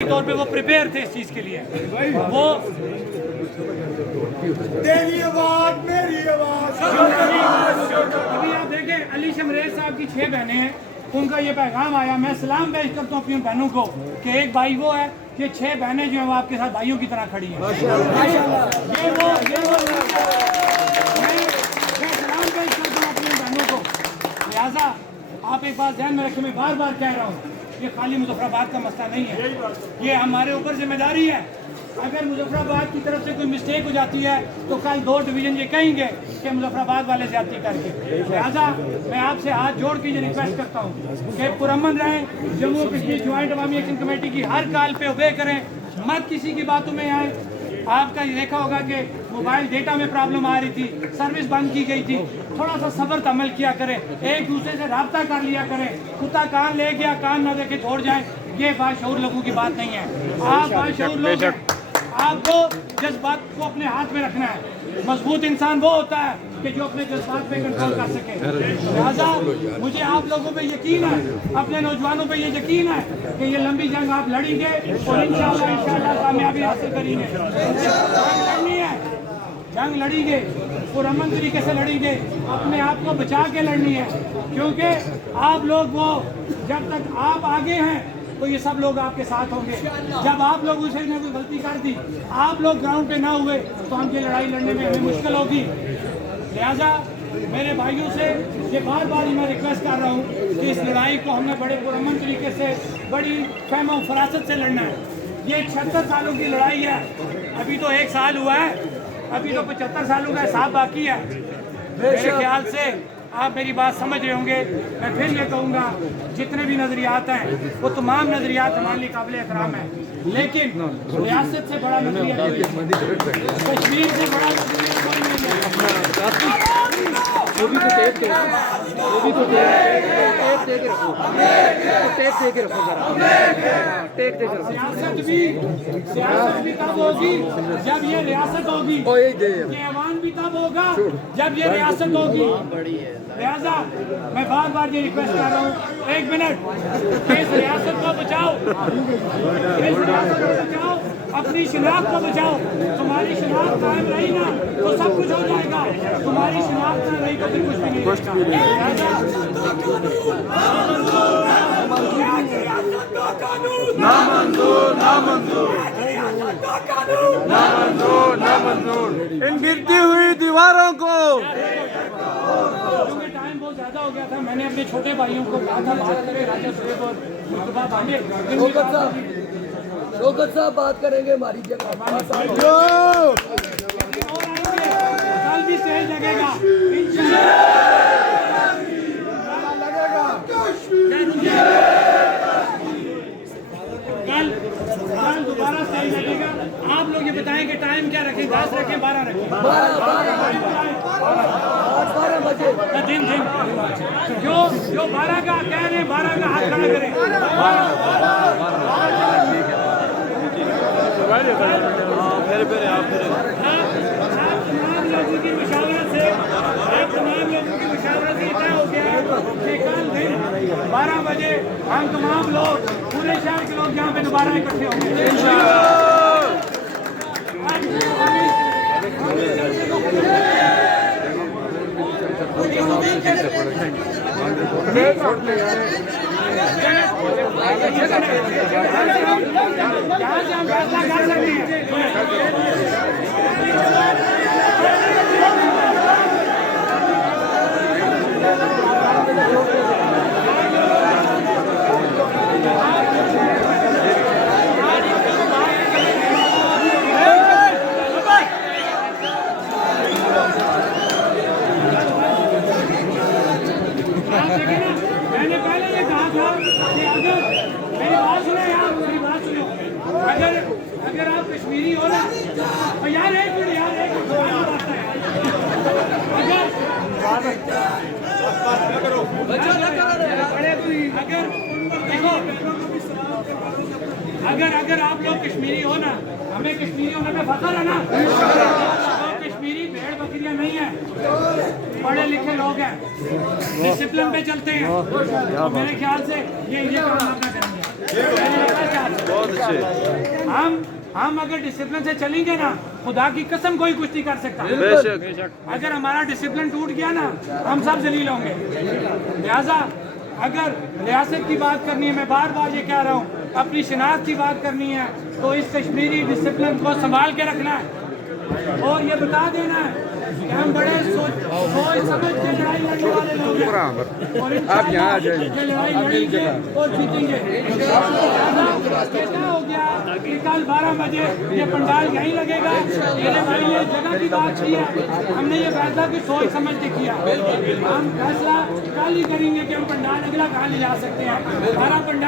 तौर पे वो प्रिपेयर थे इस चीज के लिए। वो तेरी आवाज मेरी आवाज। अभी आप देखें अली शमरेज साहब की 6 बहनें हैं, उनका ये पैगाम आया। मैं सलाम पेश करता हूँ अपनी बहनों को कि एक भाई वो है, ये 6 बहनें जो हैं वो आपके साथ भाइयों की तरह खड़ी हैं। मैं सलाम पेश करता हूँ अपनी बहनों को। लिहाजा आप एक बात ध्यान में रखें, मैं बार बार कह रहा हूँ, ये खाली मुजफ्फराबाद का मसला नहीं है, ये हमारे ऊपर जिम्मेदारी है। अगर मुजफ्फराबाद की तरफ से कोई मिस्टेक हो जाती है तो कल 2 डिवीजन ये कहेंगे कि मुजफ्फराबाद वाले ज्यादती करके। लिहाजा मैं आपसे हाथ जोड़ के ये रिक्वेस्ट करता हूँ कि पुरअमन रहें, जम्मू कश्मीर ज्वाइंट अवामी एक्शन कमेटी की हर कॉल पे ओबे करें, मत किसी की बातों में आए। आपका ये देखा होगा कि मोबाइल डेटा में प्रॉब्लम आ रही थी, सर्विस बंद की गई थी, थोड़ा सा सब्र तमल किया करें, एक दूसरे से रब्ता कर लिया करें। कुत्ता कान ले गया, कान ना देके छोड़ जाए, ये बाशऊर लोगों की बात नहीं है। आप बाशऊर लोग हैं, आपको जज्बात को अपने हाथ में रखना है। मजबूत इंसान वो होता है कि जो अपने जज्बात पे कंट्रोल कर सके। लिहाजा मुझे आप लोगों पे यकीन है, अपने नौजवानों पे ये यकीन है कि ये लंबी जंग आप लड़ेंगे और इंशाल्लाह कामयाबी हासिल करेंगे। जंग लड़नी है, जंग लड़ेंगे, पुरअमन तरीके से लड़ेंगे, अपने आप को बचा के लड़नी है, क्योंकि आप लोग वो जब तक आप आगे हैं तो ये सब लोग आपके साथ होंगे। जब आप लोग उसे ने कोई गलती कर दी, आप लोग ग्राउंड पे ना हुए तो हम ये लड़ाई लड़ने में हमें मुश्किल होगी। लिहाजा मेरे भाइयों से ये बार बार मैं रिक्वेस्ट कर रहा हूँ कि इस लड़ाई को हमने बड़े पुरअमन तरीके से, बड़ी फहम और फरासत से लड़ना है। ये 76 सालों की लड़ाई है, अभी तो 1 साल हुआ है, अभी तो 75 सालों का हिसाब बाकी है। मेरे ख्याल से आप मेरी बात समझ रहे होंगे। मैं फिर ये कहूँगा, जितने भी नज़रियात हैं वो तमाम नज़रियात हमारे लिए काबिल एहतराम है, लेकिन रियासत से बड़ा नज़रिया कोई नहीं, कश्मीर से बड़ा नज़रिया कोई नहीं है। सियासत भी तब होगी जब ये रियासत होगी, ये ऐवान भी तब होगा जब ये रियासत होगी। लिहाजा मैं बार बार ये रिक्वेस्ट कर रहा हूँ, 1 मिनट, इस रियासत को बचाओ, इस रियासत को बचाओ, अपनी शनाख्त को बचाओ। तुम्हारी शनाख्त कायम रही ना तो सब कुछ हो जाएगा, तुम्हारी शनाख्त ना रही तो फिर कुछ भी नहीं होगा। इन गिरती हुई दीवारों को। टाइम बहुत ज्यादा हो गया था, मैंने अपने छोटे भाइयों को कहा था बात करें, राजा सुरेब और मुस्तफा भामिर। शौकत साहब बात करेंगे हमारी जगह। कल भी स्टेज लगेगा कल दोबारा स्टेज लगेगा। आप लोग ये बताएं कि टाइम क्या रखें, 10 रखें, 12 रखें? 12 बजे दिन जो 12 का कह रहे हैं, 12 का हाथ खड़ा करें। तमाम लोगों की मुशावरत से तय हो गया कि कल दिन 12 बजे हम तमाम लोग, पूरे शहर के लोग यहाँ पे दोबारा इकट्ठे होंगे। यहाँ से हम फैसला कर सकते हैं। मैंने पहले ये कहा था कि अगर मेरी बात सुनो यार, मेरी बात सुनो, अगर आप कश्मीरी हो ना, और यार एक मिनट अगर आप लोग कश्मीरी हो ना, हमें कश्मीरी होने पे फख्र है ना। कश्मीरी भेड़ बकरियां नहीं है, पढ़े लिखे लोग हैं, डिसिप्लिन पे चलते हैं। तो मेरे ख्याल से ये काम अपना करेंगे। बहुत अच्छे। हम अगर डिसिप्लिन से चलेंगे ना, खुदा की कसम कोई कुछ नहीं कर सकता। बेशक। अगर हमारा डिसिप्लिन टूट गया ना, हम सब जलील होंगे। लिहाजा अगर रियासत की बात करनी है, मैं बार बार ये कह रहा हूँ, अपनी शनाख्त की बात करनी है तो इस कश्मीरी डिसिप्लिन को संभाल के रखना है और ये बता देना है कि हम बड़े सोच समझ के लड़ाई लड़ने वाले लोग हैं और आप यहाँ आ जाइए, ये लड़ाई लड़ेंगे और जीतेंगे। क्या हो गया कि कल 12 बजे ये पंडाल यहीं लगेगा। मेरे भाई ने जगह की बात की है, हमने ये फैसला की सोच समझ के किया। हम फैसला कल ही करेंगे कि हम पंडाल अगला कहाँ ले जा सकते हैं। 12 पंडाल